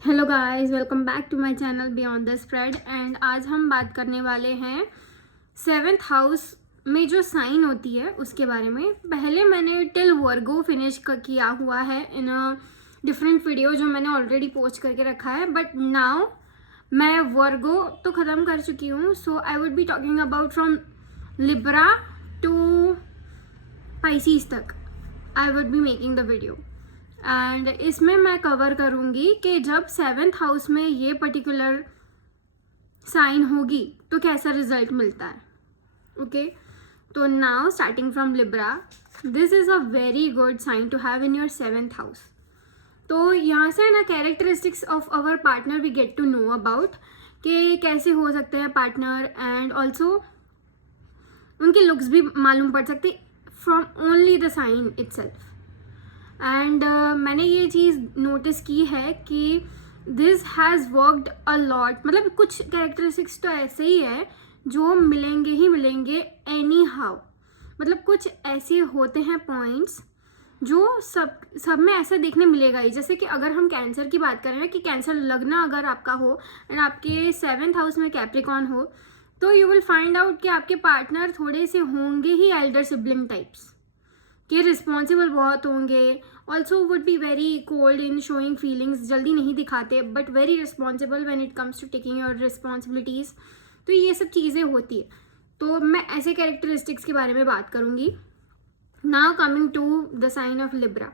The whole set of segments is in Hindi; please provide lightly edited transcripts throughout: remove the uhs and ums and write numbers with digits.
Hello guys, welcome back to my channel beyond the spread. And आज हम बात करने वाले हैं सेवेंथ हाउस में जो साइन होती है उसके बारे में। पहले मैंने टिल वर्गो फिनिश किया हुआ है इन अ डिफरेंट वीडियो जो मैंने ऑलरेडी पोस्ट करके रखा है, बट नाउ मैं वर्गो तो ख़त्म कर चुकी हूँ। So I would be talking about from Libra to Pisces तक I would be making the video. And इसमें मैं कवर करूँगी कि जब सेवेंथ हाउस में ये पर्टिकुलर साइन होगी तो कैसा रिजल्ट मिलता है। ओके, तो now starting from Libra, this is a very good sign to have in your seventh house. तो यहाँ से ना characteristics of our partner we get to know about कि कैसे हो सकते हैं पार्टनर, एंड ऑल्सो उनके लुक्स भी मालूम पड़ सकते from only the sign itself. And मैंने ये चीज़ नोटिस की है कि this has worked a lot. मतलब कुछ कैरेक्टरिस्टिक्स तो ऐसे ही है जो मिलेंगे ही मिलेंगे एनी हाउ। मतलब कुछ ऐसे होते हैं पॉइंट्स जो सब में ऐसा देखने मिलेगा ही। जैसे कि अगर हम कैंसर की बात करें ना, कि कैंसर लगना अगर आपका हो एंड आपके सेवेंथ हाउस में कैप्रिकॉन हो, तो यू विल फाइंड आउट कि आपके पार्टनर थोड़े से होंगे ही एल्डर सिबलिंग टाइप्स के, रिस्पॉन्सिबल बहुत होंगे, also would be very cold in showing feelings, जल्दी नहीं दिखाते, but very responsible when it comes to taking your responsibilities. तो ये सब चीज़ें होती है। तो मैं ऐसे कैरेक्टरिस्टिक्स के बारे में बात करूँगी। Now coming to the sign of Libra.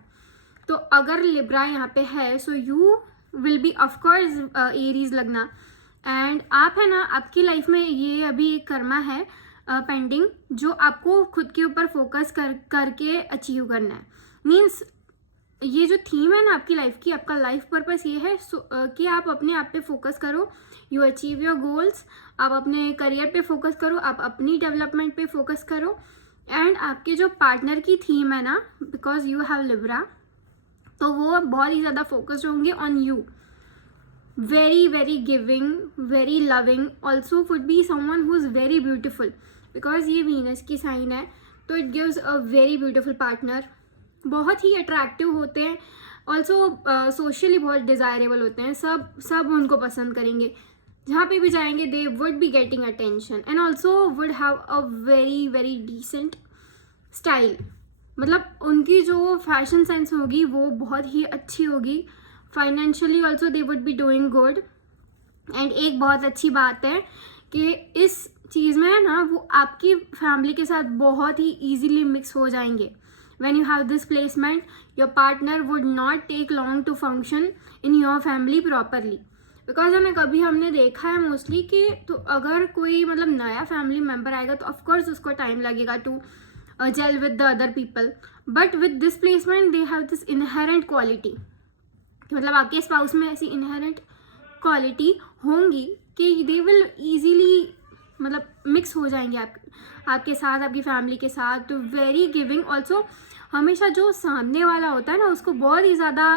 तो अगर लिब्रा यहाँ पे है, so you will be of course Aries लगना। एंड आप है ना, आपकी लाइफ में ये अभी एक कर्मा है पेंडिंग, जो आपको खुद के ऊपर फोकस करके अचीव करना है। मीन्स ये जो थीम है ना आपकी लाइफ की, आपका लाइफ पर्पस ये है कि आप अपने आप पे फोकस करो, यू अचीव योर गोल्स। आप अपने करियर पे फोकस करो, आप अपनी डेवलपमेंट पे फोकस करो। एंड आपके जो पार्टनर की थीम है ना, बिकॉज यू हैव लिब्रा, तो वो बहुत ही ज़्यादा फोकस्ड होंगे on you, very very giving, very loving, also would be someone who is very beautiful, because ये वीनस की साइन है, तो it gives a very beautiful partner। बहुत ही अट्रैक्टिव होते हैं, ऑल्सो सोशली बहुत डिज़ायरेबल होते हैं, सब उनको पसंद करेंगे, जहाँ पे भी जाएंगे they would be getting attention, and also would have a very very decent style. मतलब उनकी जो फैशन सेंस होगी वो बहुत ही अच्छी होगी। Financially also they would be doing good. And एक बहुत अच्छी बात है कि इस चीज़ में है ना, वो आपकी फैमिली के साथ बहुत ही ईजीली मिक्स हो जाएंगे। When you have this placement, your partner would not take long to function in your family properly. Because हमने देखा है मोस्टली कि तो अगर कोई मतलब नया फैमिली मेम्बर आएगा तो ऑफकोर्स उसको टाइम लगेगा to gel with the other people, but with this placement they have this inherent quality. मतलब आपके स्पाउस में ऐसी इनहेरेंट क्वालिटी होंगी कि दे विल ईजीली मतलब मिक्स हो जाएंगे आपके साथ, आपकी फैमिली के साथ। तो वेरी गिविंग ऑल्सो। हमेशा जो सामने वाला होता है ना, उसको बहुत ही ज़्यादा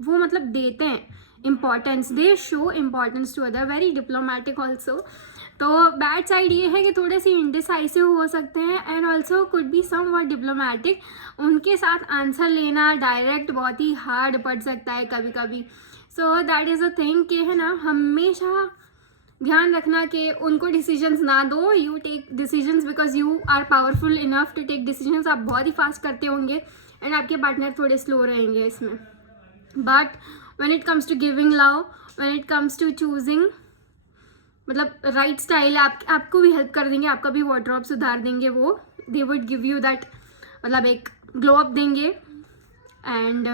वो मतलब देते हैं importance, they show importance to other, very diplomatic also. तो बैड साइड ये है कि थोड़े से इंडिसाइसिव हो सकते हैं, and also could be somewhat diplomatic. उनके साथ आंसर लेना डायरेक्ट बहुत ही हार्ड पड़ सकता है कभी कभी। So that is a thing कि है ना, हमेशा ध्यान रखना कि उनको डिसीजंस ना दो, you take decisions because you are powerful enough to take decisions. आप बहुत ही फास्ट करते होंगे एंड आपके पार्टनर थोड़े स्लो रहेंगे इसमें। But when it comes to giving love, when it comes to choosing मतलब राइट स्टाइल, आपको भी हेल्प कर देंगे, आपका भी वार्डरोब सुधार देंगे वो। They would give you that, मतलब एक ग्लो अप देंगे। एंड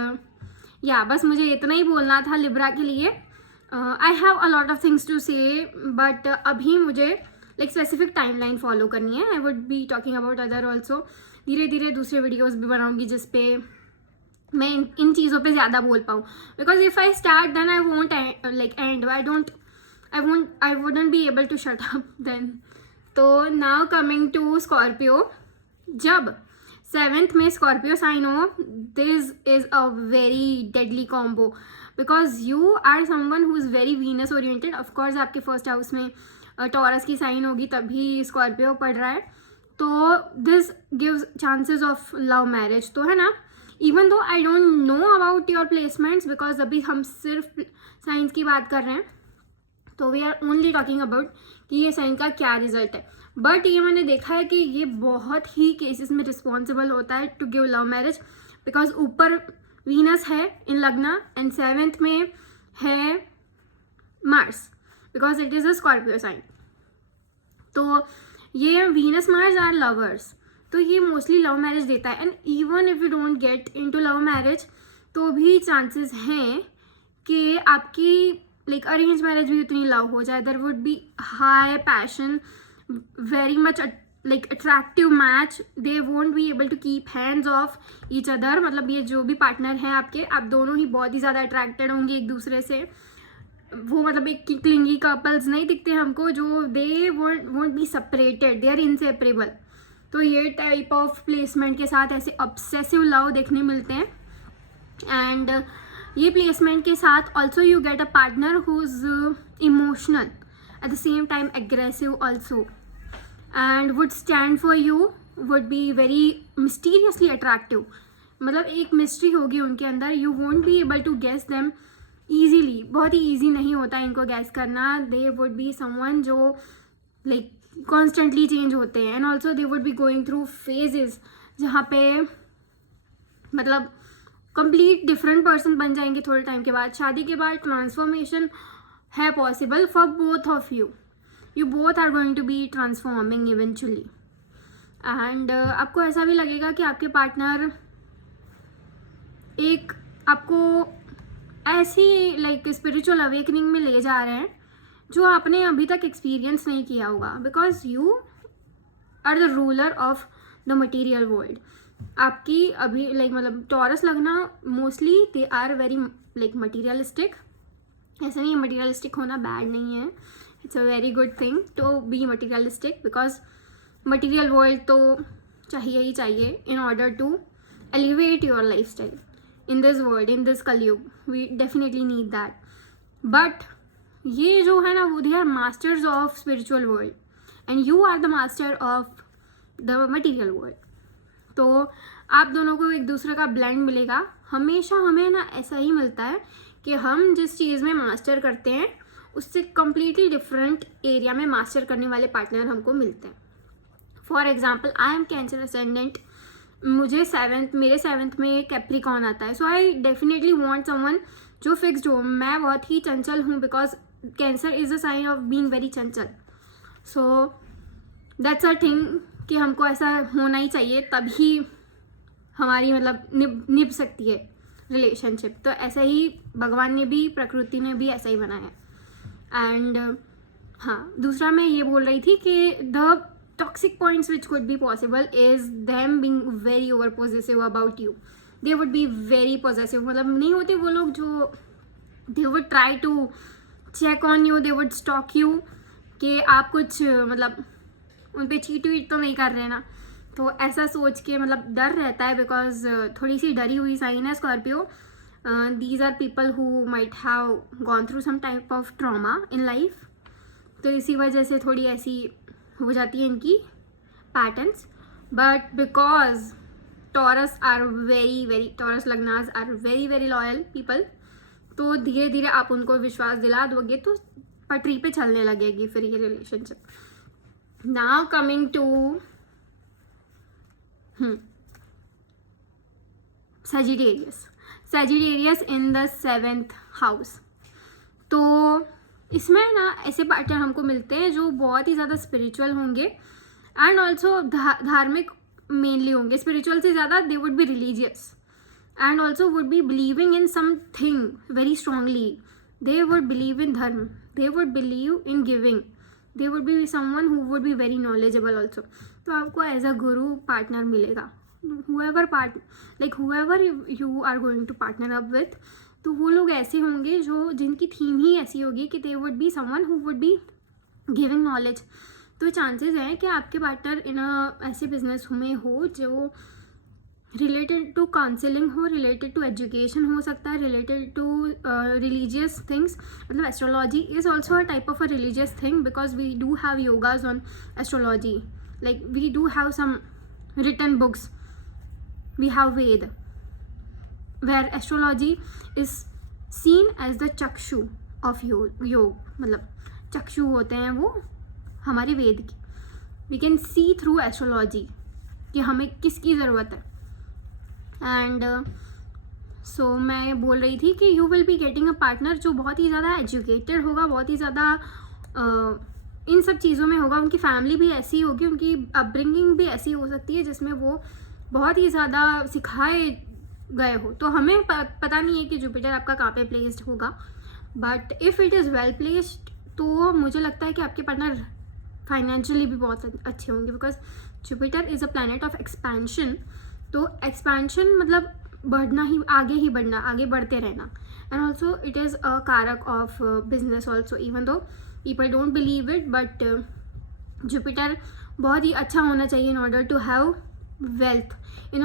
या बस मुझे इतना ही बोलना था लिब्रा के लिए। I have a lot of things to say, but अभी मुझे लाइक स्पेसिफिक टाइमलाइन फॉलो करनी है। I would be talking about other also. धीरे धीरे दूसरे वीडियोज़ भी बनाऊंगी जिसपे मैं इन चीज़ों पे ज़्यादा बोल पाऊँ, because if I start then I won't like end, I wouldn't be able to shut up then। तो now coming to Scorpio, जब सेवेंथ में स्कॉर्पियो साइन हो, this is a very deadly combo, because you are someone who is very Venus oriented. Of course आपके फर्स्ट हाउस में टॉरस की साइन होगी तभी स्कॉर्पियो पड़ रहा है, तो this gives chances of love marriage. तो है ना, even though I don't know about your placements, because अभी हम सिर्फ साइंस की बात कर रहे हैं, तो we are only talking about कि ये साइंस का क्या रिजल्ट है. बट ये मैंने देखा है कि ये बहुत ही केसेस में रिस्पॉन्सिबल होता है to give love marriage, because ऊपर वीनस है इन लग्ना एंड 7th में है Mars, because it is a Scorpio sign. तो ये वीनस मार्स आर लवर्स, तो ये मोस्टली लव मैरिज देता है. And even if you don't get into love marriage, तो भी चांसेस हैं कि आपकी लाइक अरेंज मैरिज भी उतनी लव हो जाए. There would be high passion, very much like attractive match. They won't be able to keep hands off each other. मतलब ये जो भी पार्टनर हैं आपके, आप दोनों ही बहुत ही ज़्यादा अट्रैक्टेड होंगे एक दूसरे से. वो मतलब एक क्लिंगी कपल्स नहीं दिखते हमको, जो they won't be separated, they are inseparable. तो ये टाइप ऑफ प्लेसमेंट के साथ ऐसे ऑब्सेसिव लव देखने मिलते हैं. एंड ये प्लेसमेंट के साथ also you get a partner who is emotional at the same time aggressive also, and would stand for you, would be very mysteriously attractive. मतलब एक मिस्ट्री होगी उनके अंदर. You won't be able to guess them easily. बहुत ही ईजी नहीं होता इनको गैस करना. दे वुड बी समवन जो लाइक कॉन्स्टेंटली चेंज होते हैं. And also they would be going through phases जहाँ पे मतलब कंप्लीट डिफरेंट पर्सन बन जाएंगे थोड़े टाइम के बाद. शादी के बाद ट्रांसफॉर्मेशन है possible for both of you. You both are going to be transforming eventually. And आपको ऐसा भी लगेगा कि आपके पार्टनर एक आपको ऐसी लाइक स्पिरिचुअल अवेकनिंग में ले जा रहे हैं जो आपने अभी तक एक्सपीरियंस नहीं किया होगा, because you are the ruler of the material world. आपकी अभी लाइक मतलब टॉरस लगना mostly they are very like materialistic. ऐसा नहीं है मटीरियलिस्टिक होना बैड नहीं है, it's a very good thing to be materialistic, because material world तो चाहिए ही चाहिए in order to elevate your life style in this world, in this Kalyug. We definitely need that. But ये जो है ना वो they are masters of spiritual world and you are the master of the material world. तो आप दोनों को एक दूसरे का ब्लेंड मिलेगा. हमेशा हमें ना ऐसा ही मिलता है कि हम जिस चीज़ में मास्टर करते हैं उससे कम्प्लीटली डिफरेंट एरिया में मास्टर करने वाले पार्टनर हमको मिलते हैं. For example I am cancer ascendant. मुझे मेरे 7th में कैप्रिकॉन आता है. So I definitely want someone जो फिक्स्ड हो. मैं बहुत ही चंचल हूँ, because cancer is a sign of being very चंचल. सो दैट्स अ थिंग कि हमको ऐसा होना ही चाहिए, तभी हमारी मतलब निभ सकती है रिलेशनशिप. तो ऐसा ही भगवान ने भी, प्रकृति ने भी ऐसा ही बनाया. एंड हाँ, दूसरा मैं ये बोल रही थी कि the toxic points which could be possible is them being very over possessive about you. They would be very possessive. मतलब नहीं होते वो लोग जो they would try to check on you, they would stalk you कि आप कुछ मतलब उन पे चीट वीट तो नहीं कर रहे ना. तो ऐसा सोच के मतलब डर रहता है, बिकॉज थोड़ी सी डरी हुई साइन है Scorpio. These are people who might have gone through some type of trauma in life. तो इसी वजह से थोड़ी ऐसी हो जाती है इनकी patterns. But because Taurus lagnas are very very loyal people, तो धीरे धीरे आप उनको विश्वास दिला दोगे तो पटरी पे चलने लगेगी फिर ये relationship. Now coming to Sagittarius in the 7th house. तो इसमें ना ऐसे पार्टनर हमको मिलते हैं जो बहुत ही ज़्यादा स्पिरिचुअल होंगे एंड ऑल्सो धार्मिक मेनली होंगे. स्पिरिचुअल से ज़्यादा they would be religious and also would be believing in something very strongly. They would believe in dharma, they would believe in giving, they would be someone who would be very knowledgeable also. तो आपको एज अ गुरु पार्टनर मिलेगा. whoever you are going to partner up with, तो वो लोग ऐसे होंगे जो जिनकी थीम ही ऐसी होगी कि दे would be someone who would be giving knowledge. तो चांसेस हैं कि आपके पार्टनर इन ऐसे बिजनेस में हो जो रिलेटेड टू काउंसलिंग हो, रिलेटेड टू एजुकेशन हो सकता है, रिलेटेड टू रिलीजियस थिंग्स. मतलब astrology is also a type of a religious thing, because we do have yogas on astrology. Like we do have some written books, we have Ved. Where astrology is seen as the chakshu of yoga, मतलब चक्षु होते हैं वो हमारे वेद की. We can see through astrology कि हमें किसकी ज़रूरत है. एंड सो मैं बोल रही थी कि you will be getting a partner जो बहुत ही ज़्यादा एजुकेटेड होगा, बहुत ही ज़्यादा इन सब चीज़ों में होगा. उनकी फैमिली भी ऐसी होगी, उनकी अपब्रिंगिंग भी ऐसी हो सकती है जिसमें वो बहुत ही ज़्यादा सिखाए गए हो. तो हमें पता नहीं है कि जुपिटर आपका कहाँ पे प्लेस्ड होगा, but if it is well placed तो मुझे लगता है कि आपके पार्टनर फाइनेंशियली भी बहुत अच्छे होंगे, because Jupiter is a planet of expansion. तो एक्सपेंशन मतलब बढ़ना ही बढ़ना, आगे बढ़ते रहना. And also it is a karak of business also, even though people don't believe it, but Jupiter बहुत ही अच्छा होना चाहिए in order to have wealth, in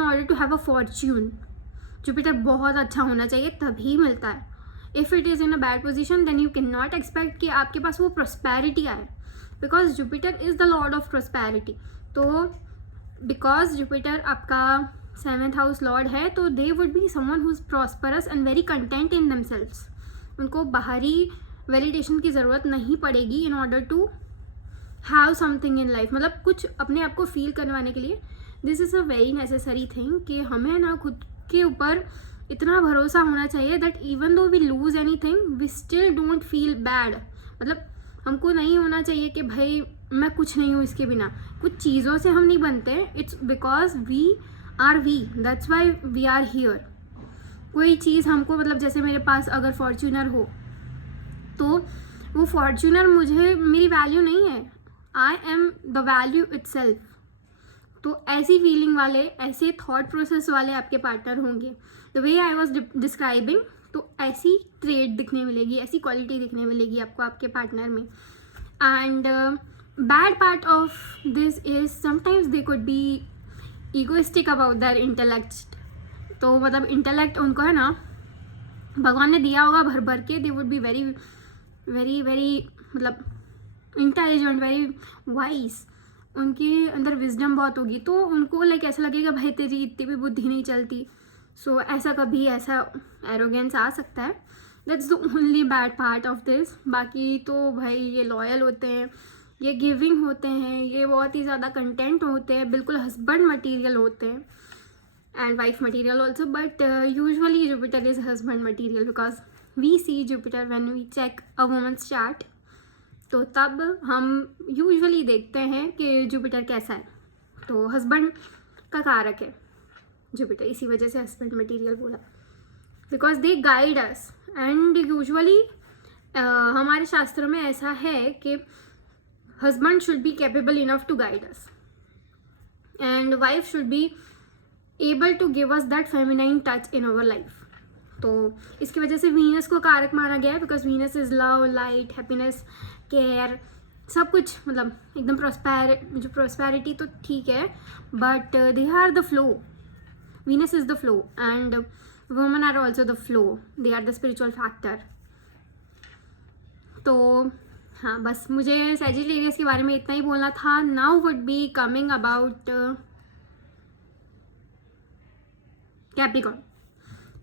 order to have a fortune. Jupiter बहुत अच्छा होना चाहिए तभी मिलता है. If it is in a bad position then you can not expect कि आपके पास वो प्रॉस्पेरिटी आए, because Jupiter is the lord of prosperity. तो बिकॉज जुपिटर आपका 7th हाउस लॉर्ड है, तो they would be someone who is prosperous and very content in themselves. उनको बाहरी वैलिडेशन की ज़रूरत नहीं पड़ेगी in order to have something in life. मतलब कुछ अपने आप को फील करवाने के लिए this is a very necessary thing कि हमें ना खुद के ऊपर इतना भरोसा होना चाहिए that even though we lose anything we still don't feel bad. मतलब हमको नहीं होना चाहिए कि भाई मैं कुछ नहीं हूँ इसके बिना. कुछ चीज़ों से हम नहीं बनते, it's because we are we, that's why we are here. कोई चीज़ हमको, मतलब जैसे मेरे पास अगर फॉर्च्यूनर हो तो वो फॉर्च्यूनर मुझे मेरी वैल्यू नहीं है, I am the value itself. तो ऐसी फीलिंग वाले, ऐसे थॉट प्रोसेस वाले आपके पार्टनर होंगे. The way I was describing, तो ऐसी ट्रेड दिखने मिलेगी, ऐसी क्वालिटी दिखने मिलेगी आपको आपके पार्टनर में. And bad part of this is sometimes they could be egoistic about their intellect. तो मतलब इंटेलेक्ट उनको है ना भगवान ने दिया होगा भर भर के. दे would be very very very मतलब इंटेलिजेंट, वेरी वाइज. उनके अंदर विजडम बहुत होगी, तो उनको लाइक ऐसा लगेगा भाई तेरी इतनी भी बुद्धि नहीं चलती. सो ऐसा कभी ऐसा एरोगेंस आ सकता है. That's the only bad part of this. बाकी तो भाई ये लॉयल होते हैं, ये गिविंग होते हैं, ये बहुत ही ज़्यादा कंटेंट होते हैं, बिल्कुल हस्बैंड मटीरियल होते हैं and wife material also. But usually Jupiter is husband material because we see Jupiter when we check a woman's chart. तो तब हम यूजुअली देखते हैं कि जुपिटर कैसा है. तो हस्बैंड का कारक है जुपिटर, इसी वजह से हस्बैंड मटेरियल बोला, because they guide us. And usually हमारे शास्त्रों में ऐसा है कि husband should be capable enough to guide us and wife should be able to give us that feminine touch in our life. तो इसकी वजह से वीनस को कारक माना गया है, because Venus is love, light, happiness, care, सब कुछ. मतलब एकदम जो प्रॉस्पेरिटी तो ठीक है, but they are the flow. Venus is the flow and women are also the flow, they are the spiritual factor. तो हाँ, बस मुझे सैजिटेरियस के बारे में इतना ही बोलना था. Now would be coming about Capricorn.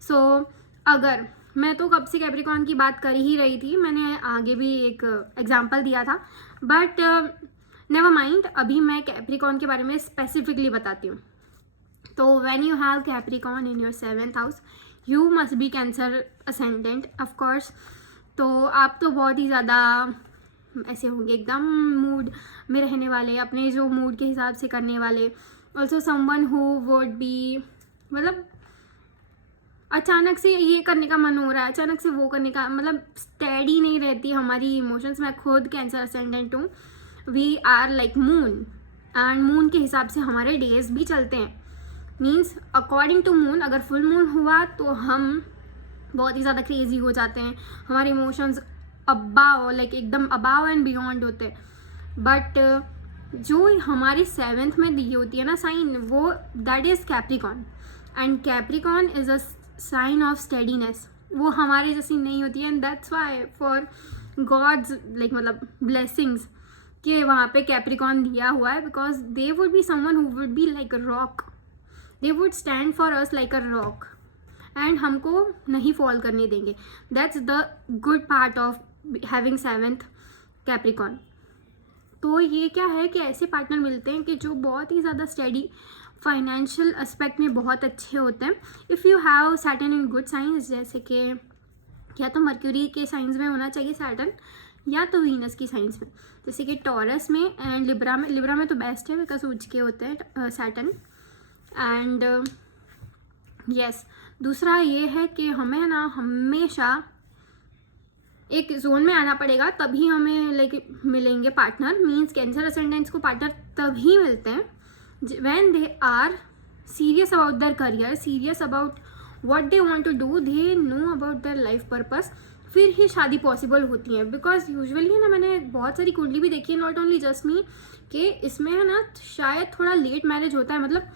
So अगर मैं तो कब से कैप्रिकॉर्न की बात कर ही रही थी, मैंने आगे भी एक एग्जांपल दिया था, बट नेवर माइंड, अभी मैं कैप्रिकॉर्न के बारे में स्पेसिफिकली बताती हूँ. तो when you have Capricorn in your 7th house, you must be cancer ascendant of course. तो आप तो बहुत ही ज़्यादा ऐसे होंगे, एकदम मूड में रहने वाले, अपने जो मूड के हिसाब से करने वाले. Also someone who would B, मतलब अचानक से ये करने का मन हो रहा है, अचानक से वो करने का, मतलब स्टेडी नहीं रहती हमारी इमोशंस. मैं खुद कैंसर असेंडेंट हूँ. We are like moon and moon के हिसाब से हमारे डेज भी चलते हैं. मीन्स अकॉर्डिंग टू मून, अगर फुल मून हुआ तो हम बहुत ही ज़्यादा क्रेजी हो जाते हैं, हमारे इमोशंस अबाव, लाइक एकदम अबाव एंड बियॉन्ड होते हैं. बट जो हमारे 7th में दी होती है ना साइन, वो that is Capricorn. And Capricorn is a sign of steadiness. वो हमारे जैसी नहीं होती है. And that's why for gods like मतलब ब्लेसिंग्स कि वहाँ पे कैप्रिकॉर्न दिया हुआ है, because they would be someone who would be like a rock. They would stand for us like a rock. And हमको नहीं फॉल करने देंगे. That's the good part of having 7th Capricorn. तो ये क्या है कि ऐसे पार्टनर मिलते हैं कि जो बहुत ही ज़्यादा स्टडी, फाइनेंशियल एस्पेक्ट में बहुत अच्छे होते हैं. If you have Saturn in good science, जैसे कि या तो मर्क्यूरी के साइंस में होना चाहिए सैटर्न, या तो वीनस की साइंस में, जैसे कि टॉरस में एंड लिब्रा में. लिब्रा में तो बेस्ट है बिकॉज सूरज के होते हैं सैटर्न. एंड यस, दूसरा ये है कि हमें ना हमेशा एक जोन में आना पड़ेगा, तभी हमें लाइक मिलेंगे पार्टनर. मीन्स कैंसर असेंडेंट्स को पार्टनर तभी मिलते हैं when they are serious about their career, serious about what they want to do, they know about their life purpose. फिर ही शादी पॉसिबल होती है. बिकॉज यूजुअली है ना, मैंने बहुत सारी कुंडली भी देखी है, नॉट ओनली जस्ट मी, कि इसमें है ना शायद थोड़ा लेट मैरिज होता है. मतलब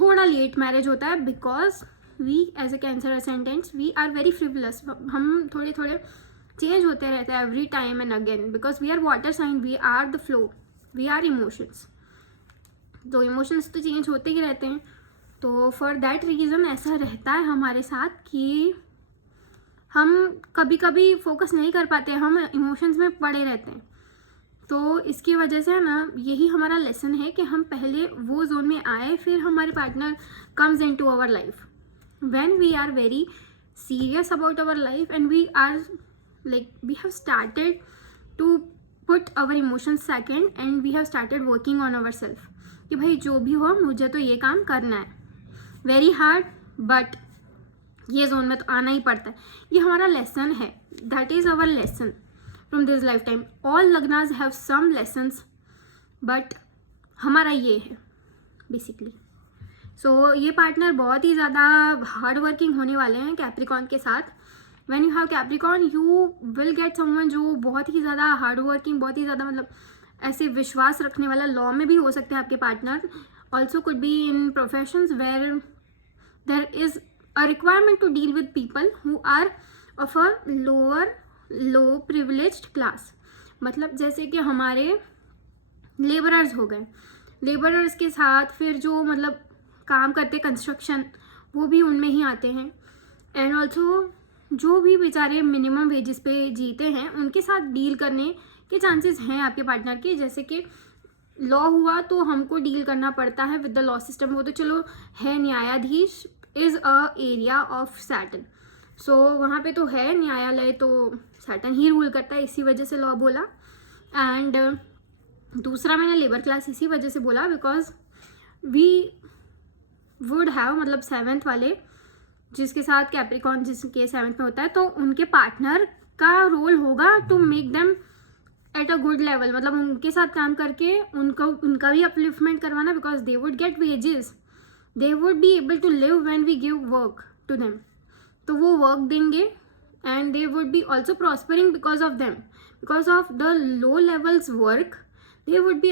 थोड़ा लेट मैरिज होता है because we as a Cancer ascendants we are very frivolous. हम थोड़े थोड़े चेंज होते रहते हैं every time and again, because we are water sign, we are the flow, we are emotions. तो इमोशंस तो चेंज होते ही रहते हैं. तो फॉर दैट रीज़न ऐसा रहता है हमारे साथ कि हम कभी कभी फोकस नहीं कर पाते, हम इमोशंस में पड़े रहते हैं. तो इसकी वजह से है ना, यही हमारा लेसन है कि हम पहले वो जोन में आए, फिर हमारे partner comes in to our life when we are very serious about our life and we are like we have started to put our emotions second and we have started working on ourselves कि भाई जो भी हो मुझे तो ये काम करना है. वेरी हार्ड, बट ये जोन में तो आना ही पड़ता है. ये हमारा लेसन है. That is our lesson from this lifetime. All lagnas have some lessons, but हमारा ये है बेसिकली. सो ये पार्टनर बहुत ही ज़्यादा हार्ड वर्किंग होने वाले हैं कैप्रिकॉन के साथ. When you have Capricorn, you will get someone जो बहुत ही ज़्यादा हार्ड वर्किंग, बहुत ही ज़्यादा मतलब ऐसे विश्वास रखने वाला. लॉ में भी हो सकते हैं आपके partner. Also could be in professions where there is a requirement to deal with people who are of a low privileged class. मतलब जैसे कि हमारे लेबरर्स हो गए, लेबरर्स के साथ फिर जो मतलब काम करते कंस्ट्रक्शन, वो भी उनमें ही आते हैं. एंड ऑल्सो जो भी बेचारे मिनिमम वेजेस पे जीते हैं, उनके साथ डील करने के चांसेस हैं आपके पार्टनर के. जैसे कि लॉ हुआ तो हमको डील करना पड़ता है विद द लॉ सिस्टम. वो तो चलो है, nyayadhish is a area of Saturn. So वहाँ पे तो है न्यायालय, तो सैटर्न ही रूल करता है, इसी वजह से लॉ बोला. एंड दूसरा मैंने लेबर क्लास इसी वजह से बोला बिकॉज वी वुड हैव, मतलब 7th वाले जिसके साथ कैप्रिकॉन जिसके 7th में होता है, तो उनके पार्टनर का रोल होगा to make them at a good level. मतलब उनके साथ काम करके उनका भी अपलिफ्टमेंट करवाना, because they would get wages, they would be able to live when we give work to them. तो वो वर्क देंगे and they would be also prospering because of them, because of the low levels work they would be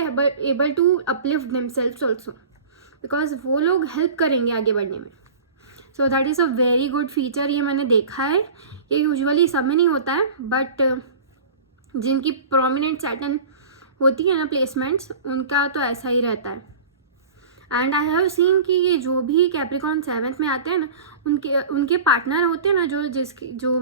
able to uplift themselves also, because वो लोग हेल्प करेंगे आगे बढ़ने में. So that is a very good feature. ये मैंने देखा है, ये यूजुअली सब में नहीं होता है, बट जिनकी प्रोमिनेंट सैटर्न होती है ना प्लेसमेंट्स, उनका तो ऐसा ही रहता है. एंड आई हैव सीन कि ये जो भी कैप्रिकॉन 7th में आते हैं ना, उनके पार्टनर होते हैं ना, जो